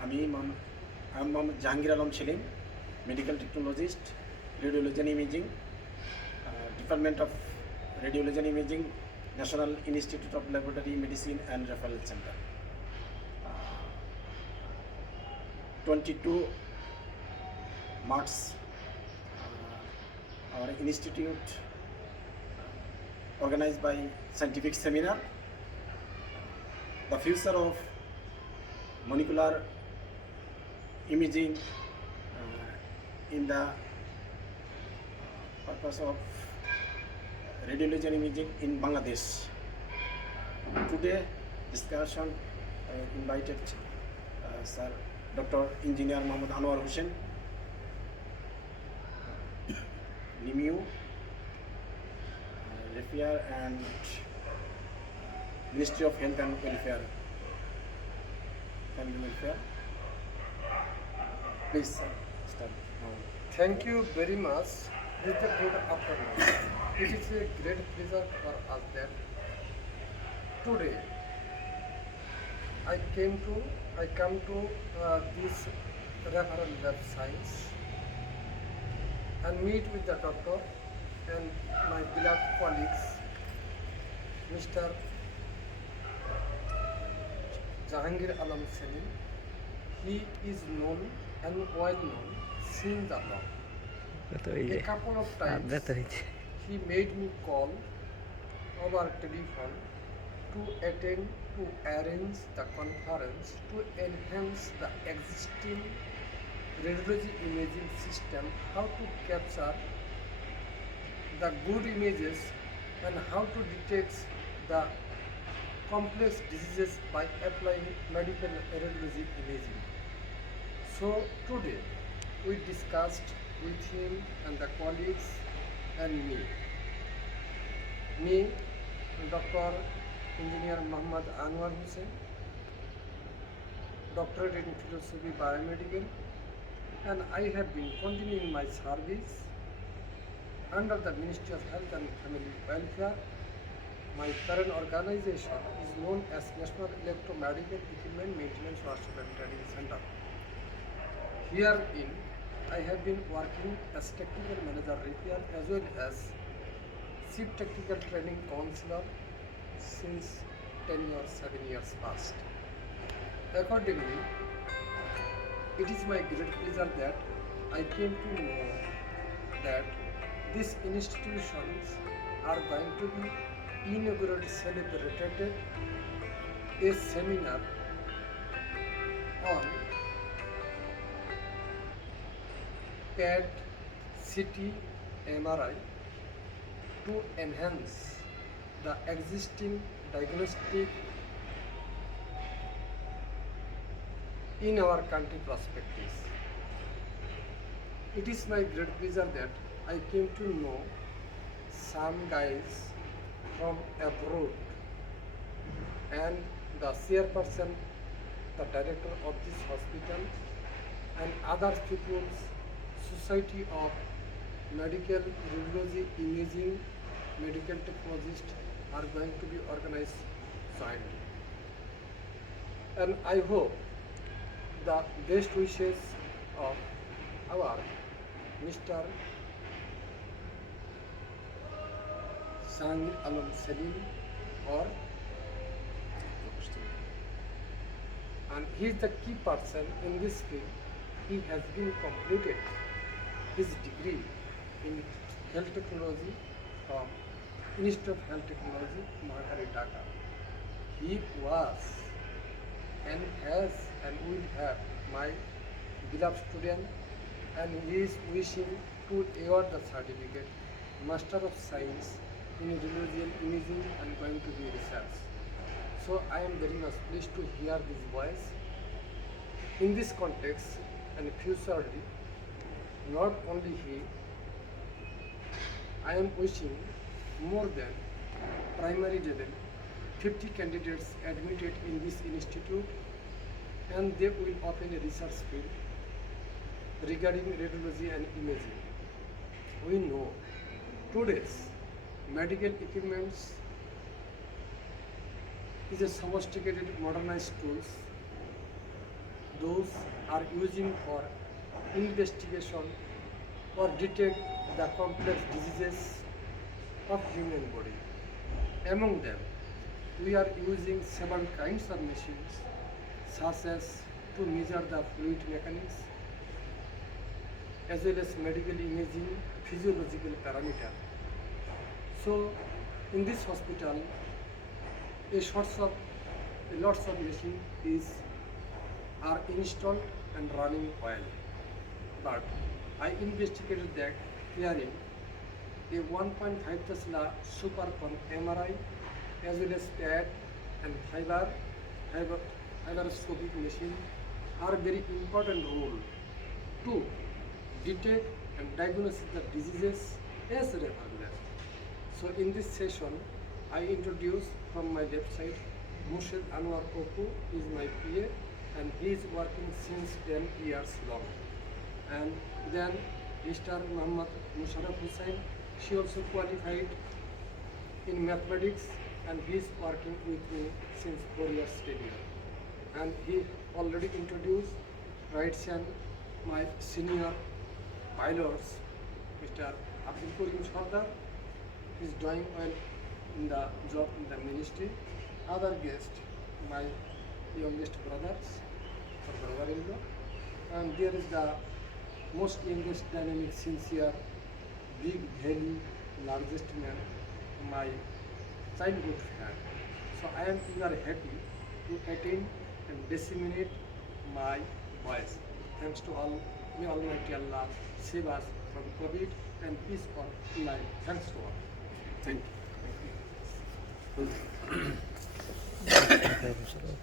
I'm Mohammad Jahangir Alam Selim, medical technologist, radiology and imaging, Department of Radiology and Imaging, National Institute of Laboratory Medicine and Referral Center. 22 March, our institute organized by scientific seminar, the future of molecular imaging in the purpose of radiology and imaging in Bangladesh. Today discussion invited Sir Dr. Engineer Muhammad Anwar Hussain, NIMU, Repair and Ministry of Health and Welfare. Family Welfare. Please, sir, start now. Thank you very much. This is a good afternoon. It is a great pleasure for us that today I come to this referral lab science and meet with the doctor and my beloved colleagues, Mr. Jahangir Alam Selim. He is known and well known since the long. A couple of times he made me call over telephone to arrange the conference to enhance the existing radiology imaging system, how to capture the good images and how to detect the complex diseases by applying medical radiology imaging. So today we discussed with him and the colleagues and me, Dr. Engineer Muhammad Anwar Hussain, Doctorate in Philosophy Biomedical, and I have been continuing my service under the Ministry of Health and Family Welfare. My current organization is known as National Electromedical Equipment Maintenance Workshop and Training Center. Herein, I have been working as Technical Manager Repair as well as Chief Technical Training Counselor since 7 years past. Accordingly, it is my great pleasure that I came to know that these institutions are going to be inaugurated, celebrated a seminar on PET, CT, MRI to enhance the existing diagnostic in our country perspectives. It is my great pleasure that I came to know some guys from abroad and the chairperson, the director of this hospital and other people's Society of Medical Radiology Imaging Medical Technologists are going to be organized jointly. And I hope the best wishes of our Mr. Jahangir Alam Selim and he is the key person in this field. He has been completed his degree in health technology from Institute of Health Technology, Maghari, Dhaka. He was and has and will have my beloved student, and he is wishing to award the certificate Master of Science in Radiology and Imaging and going to be research. So I am very much pleased to hear this voice. In this context and futurely, not only he, I am wishing more than primary level 50 candidates admitted in this institute, and they will open a research field regarding radiology and imaging. We know today's medical equipments is a sophisticated modernized tools those are using for investigation or detect the complex diseases of human body. Among them, we are using several kinds of machines such as to measure the fluid mechanics as well as medical imaging, physiological parameter. So in this hospital, lots of machines are installed and running well. But I investigated that hearing a 1.5 Tesla supercon MRI as well as PET and fibroscopic machine are very important role to detect and diagnose the diseases as regular. So in this session, I introduce from my website, Murshid Anwar Oku is my PA and he is working since 10 years long. And then Mr. Muhammad Musharraf Hussain, she also qualified in mathematics and he is working with me since 4 years tenure. And he already introduced Right Hand, my senior pilots, Mr. Abdul Karim Sardar, is doing well in the job in the ministry. Other guest, my youngest brothers or brother-in-law, and there is the most youngest, dynamic, sincere, big, belly, largest man, my childhood friend. So I am eager happy to attain and disseminate my voice. Thanks to all, may Almighty Allah save us from COVID and peace for life. Thanks to all. Thank you.